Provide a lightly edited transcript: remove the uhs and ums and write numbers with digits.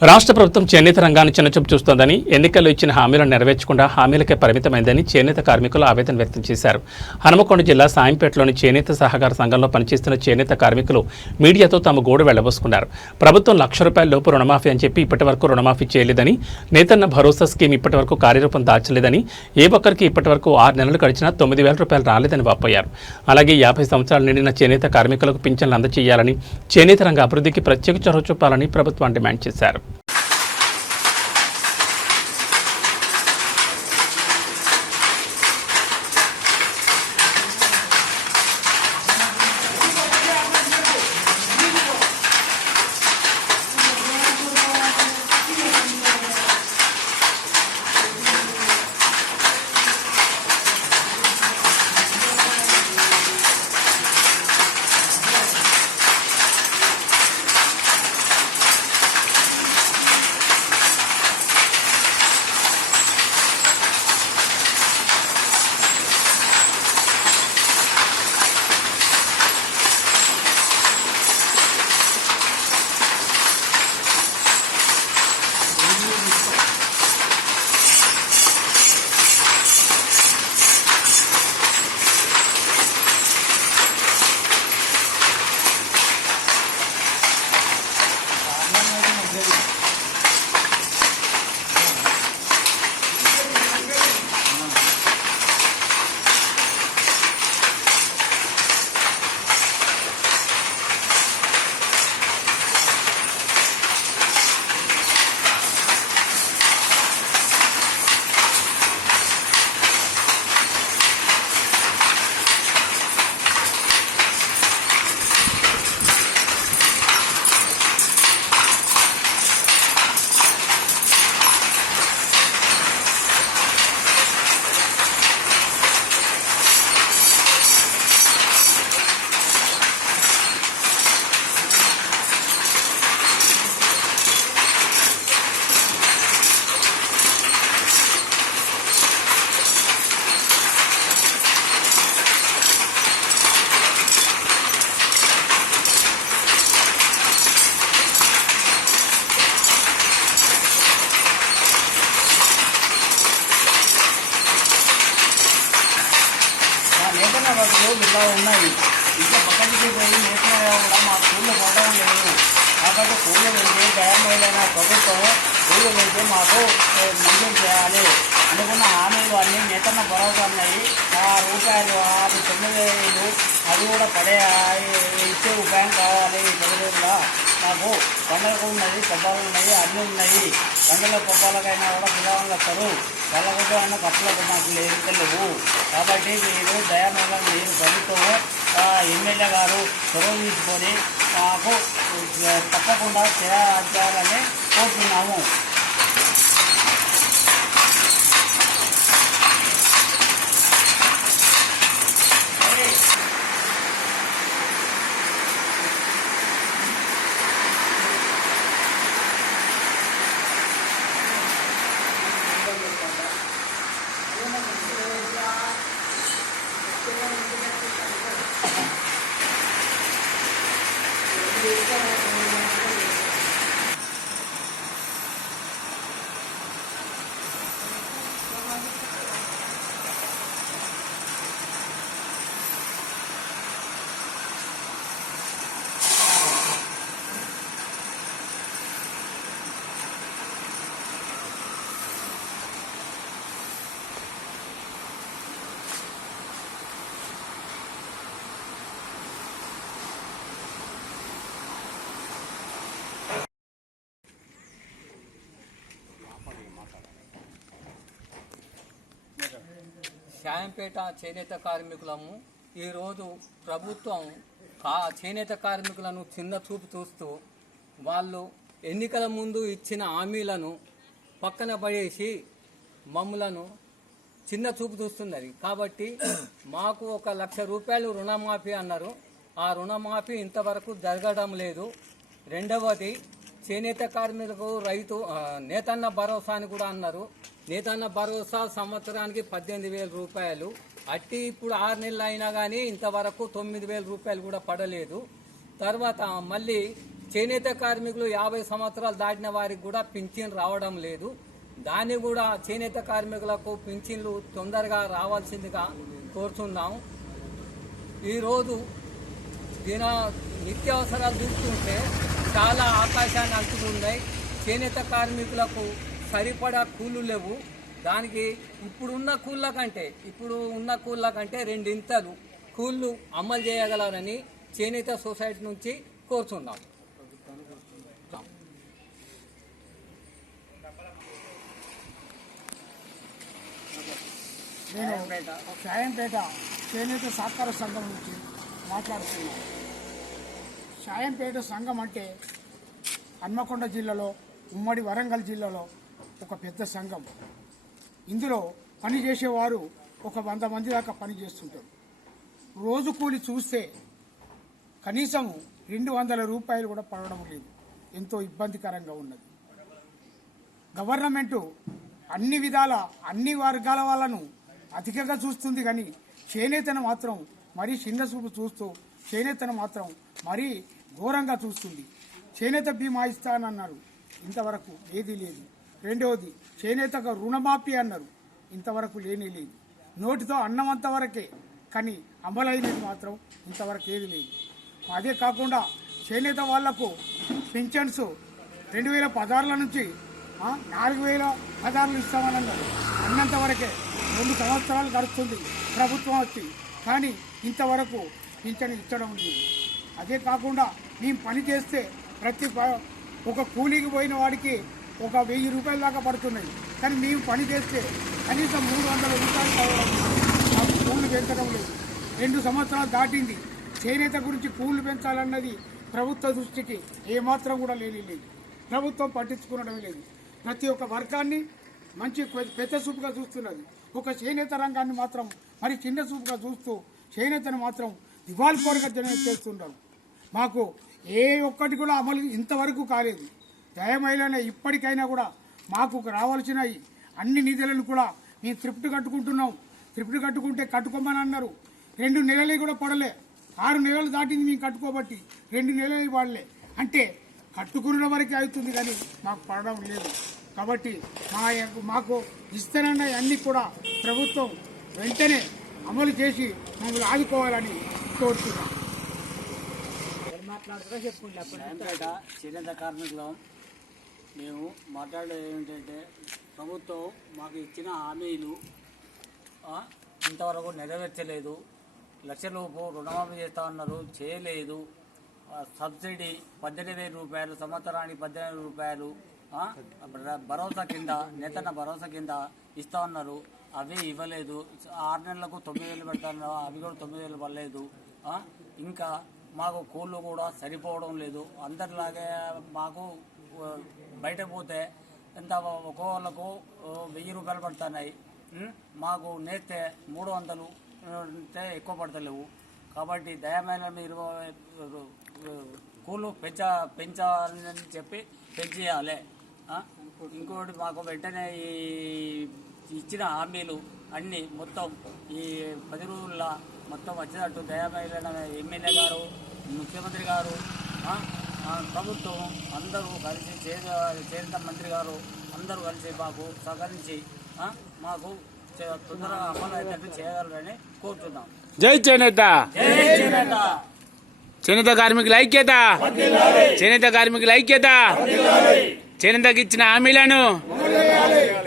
రాష్ట్ర ప్రభుత్వం చేనేత రంగాన్ని చిన్నచూపు చూస్తోందని, ఎన్నికల్లో ఇచ్చిన హామీలను నెరవేర్చకుండా హామీలకే పరిమితమైందని చేనేత కార్మికులు ఆవేదన వ్యక్తం చేశారు. హనుమకొండ జిల్లా సాయంపేటలోని చేనేత సహకార సంఘంలో పనిచేస్తున్న చేనేత కార్మికులు మీడియాతో తమ గోడు వెళ్లబోసుకున్నారు. ప్రభుత్వం ₹1,00,000 లోపు రుణమాఫీ అని చెప్పి ఇప్పటివరకు రుణమాఫీ చేయలేదని, నేతన్న భరోసా స్కీమ్ ఇప్పటివరకు కార్యరూపం దాల్చలేదని, ఏ ఒక్కరికి ఇప్పటివరకు 6 నెలలు గడిచినా ₹9,000 రాలేదని వాపోయారు. అలాగే 50 సంవత్సరాలు నిండిన చేనేత కార్మికులకు పింఛన్లు అందజేయాలని, చేనేత రంగ అభివృద్ధికి ప్రత్యేక చొరవ చూపాలని ప్రభుత్వం డిమాండ్ చేశారు. నేతన్న ఇలా ఉన్నాయి. ఇంకా పక్కకి పోయి నేతన్న కూడా మా స్కూల్లో పడడం లేదు. కాబట్టి స్కూల్లో వెళ్తే దయామయులైన ప్రభుత్వం స్కూల్లో వెళ్తే మాకు మంజూరు చేయాలి అనుకున్న హామీలు అన్నీ నేతన్న భరోసా ఉన్నాయి. రూపాయలు 9,000 అది కూడా ఇచ్చే ఉపాయం కావాలి. ఈ 10 రోజుల మాకు పండుగకు ఉన్నది, పబ్బాలు ఉన్నాయి, అన్నీ ఉన్నాయి. పండుగ పబ్బాలకైనా కూడా పిల్లవాళ్ళు వస్తారు. వాళ్ళకు అన్న ఖర్చులకు మాకు లేవు. కాబట్టి మీరు దయామూలం మీరు ప్రభుత్వం ఎమ్మెల్యే గారు చొరవ తీసుకొని మాకు తప్పకుండా చేయాలని కోరుతున్నాము. సాయంపేట చేనేత కార్మికులము ఈరోజు ప్రభుత్వం చేనేత కార్మికులను చిన్న చూపు చూస్తూ వాళ్ళు ఎన్నికల ముందు ఇచ్చిన హామీలను పక్కన పడేసి మమ్మలను చిన్న చూపు చూస్తున్నది. కాబట్టి మాకు ₹1,00,000 రుణమాఫీ అన్నారు. ఆ రుణమాఫీ ఇంతవరకు జరగడం లేదు. రెండవది చేనేత కార్మికులకు నేతన్న భరోసా అని కూడా అన్నారు. నేతన్న భరోసా సంవత్సరానికి ₹18,000. అట్టి ఇప్పుడు 6 నెలలు అయినా కానీ ఇంతవరకు ₹9,000 కూడా పడలేదు. తర్వాత మళ్ళీ చేనేత కార్మికులు 50 సంవత్సరాలు దాటిన వారికి కూడా పింఛన్ రావడం లేదు. దాన్ని కూడా చేనేత కార్మికులకు పింఛన్లు తొందరగా రావాల్సిందిగా కోరుతున్నాం. ఈరోజు నిత్యావసరాలు చూస్తుంటే చాలా ఆకాశాన్ని అంటుతున్నాయి. చేనేత కార్మికులకు సరిపడా కూలు లేవు. దానికి ఇప్పుడున్న కూళ్ళ కంటే రెండింతలు కూళ్ళు అమలు చేయగలరని చేనేత సొసైటీ నుంచి కోరుతున్నాం. నేను షాయంపేట చేనేత సహకార సంఘం నుంచి మాట్లాడుతున్నాను. షాయంపేట సంఘం అంటే హన్మకొండ జిల్లాలో, ఉమ్మడి వరంగల్ జిల్లాలో ఒక పెద్ద సంఘం. ఇందులో పనిచేసేవారు ఒక 100 మంది దాకా పనిచేస్తుంటారు. రోజు కూలి చూస్తే కనీసం 200 రూపాయలు కూడా పడడం లేదు. ఎంతో ఇబ్బందికరంగా ఉన్నది. గవర్నమెంటు అన్ని విధాల అన్ని వర్గాల వాళ్ళను అధికంగా చూస్తుంది, కానీ చేనేతను మాత్రం మరీ చిన్న చూపు చూస్తూ చేనేతను మాత్రం మరీ ఘోరంగా చూస్తుంది. చేనేత బీమా ఇస్తానన్నారు, ఇంతవరకు ఏదీ లేదు. రెండవది చేనేతకు రుణమాఫీ అన్నారు, ఇంతవరకు లేనే లేదు. నోటితో అన్నమంతవరకే, కానీ అమలైనది మాత్రం ఇంతవరకు ఏది లేదు. అదే కాకుండా చేనేత వాళ్లకు పింఛన్స్ 2016 నుంచి 4016 ఇస్తామని అన్నారు. అన్నంతవరకే 2 సంవత్సరాలు గడుస్తుంది ప్రభుత్వం వచ్చి, కానీ ఇంతవరకు పింఛన్ ఇచ్చడం లేదు. అదే కాకుండా మేము పని చేస్తే ప్రతి ఒక కూలీకి పోయిన వాడికి ఒక 1000 రూపాయల దాకా పడుతున్నాయి, కానీ మేము పని చేస్తే కనీసం 300 రూపాయలు కావడం మాకు కూలు పెంచడం లేదు. 2 సంవత్సరాలు దాటింది. చేనేత గురించి కూలు పెంచాలన్నది ప్రభుత్వ దృష్టికి ఏమాత్రం కూడా లేదు. ప్రభుత్వం పట్టించుకునడం లేదు. ప్రతి ఒక్క వర్గాన్ని మంచి పెద్ద చూపుగా చూస్తున్నది. ఒక చేనేత రంగాన్ని మాత్రం మరి చిన్న చూపుగా చూస్తూ చేనేతను మాత్రం దివాల్కోరుగా జనం చేస్తున్నారు. మాకు ఏ ఒక్కటి కూడా అమలు ఇంతవరకు కాలేదు. దయమైనా ఇప్పటికైనా కూడా మాకు రావాల్సిన అన్ని నిధులను కూడా మేము త్రిప్ట్ కట్టుకుంటున్నాం. త్రిప్ట్ కట్టుకుంటే కట్టుకోమని అన్నారు. 2 నెలలు కూడా పడలే. 6 నెలలు దాటింది మేము కట్టుకోబట్టి 2 నెలలు పడలే. అంటే కట్టుకున్న వరకే అవుతుంది, కానీ మాకు పడడం లేదు. కాబట్టి మాకు ఇస్తానన్న అన్ని కూడా ప్రభుత్వం వెంటనే అమలు చేసి మమ్మల్ని ఆదుకోవాలని కోరుతున్నాం. షాయంపేట చేనేత కార్మికులం మేము మాట్లాడేది ఏంటంటే, ప్రభుత్వం మాకు ఇచ్చిన హామీలు ఇంతవరకు నెరవేర్చలేదు. 1 లక్షలోపు రుణమాఫీ చేస్తా ఉన్నారు, చేయలేదు. సబ్సిడీ 18,000 రూపాయలు, సంవత్సరానికి 18,000 రూపాయలు భరోసా కింద, నేతన్న భరోసా కింద ఇస్తా ఉన్నారు. అవి ఇవ్వలేదు. 6 నెలలకు 9,000 పెడతా ఉన్నారు, అవి కూడా 9,000 పడలేదు. ఇంకా మాకు కూళ్ళు కూడా సరిపోవడం లేదు. అందరిలాగే మాకు బయట పోతే ఎంత ఒక్కోళ్ళకు 1000 రూపాయలు పడుతున్నాయి. మాకు నేస్తే 300 ఎక్కువ పడతలేవు. కాబట్టి దయమైన మీరు కూలు పెంచాలని చెప్పి పెంచేయాలి. ఇంకోటి మాకు వెంటనే ఈ ఇచ్చిన హామీలు అన్నీ మొత్తం ఈ 10 రోజుల్లో మొత్తం వచ్చేటట్టు దయమైన ఎమ్మెల్యే గారు, ముఖ్యమంత్రి గారు, ప్రభుత్వం అందరూ కలిసి చేనేత మంత్రి గారు అందరూ కలిసి మాకు సహకరించి మాకు తొందరగా అమలు అయ్యేటట్టు చేయగలరని కోరుతున్నాం. జై చేనేత. చేనేత. చేనేత కార్మికుల ఐక్యత. చేనేత కార్మికుల ఐక్యత. చేనేతకి ఇచ్చిన హామీలను